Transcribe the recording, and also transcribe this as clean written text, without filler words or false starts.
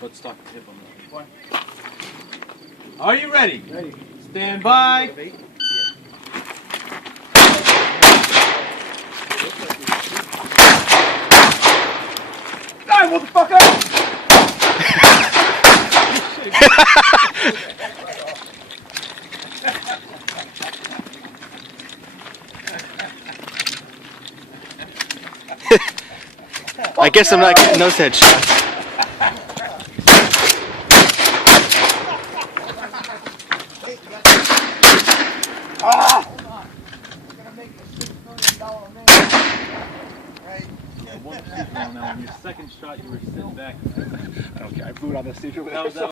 Buttstock hip on that. Are you ready? Ready. Stand by. Die, motherfucker! I guess I'm not getting those headshots. Ah! It's gonna make a $6 million man. Right? One second on that one. Your second shot, you were sitting back. I don't care. I blew it on the secret.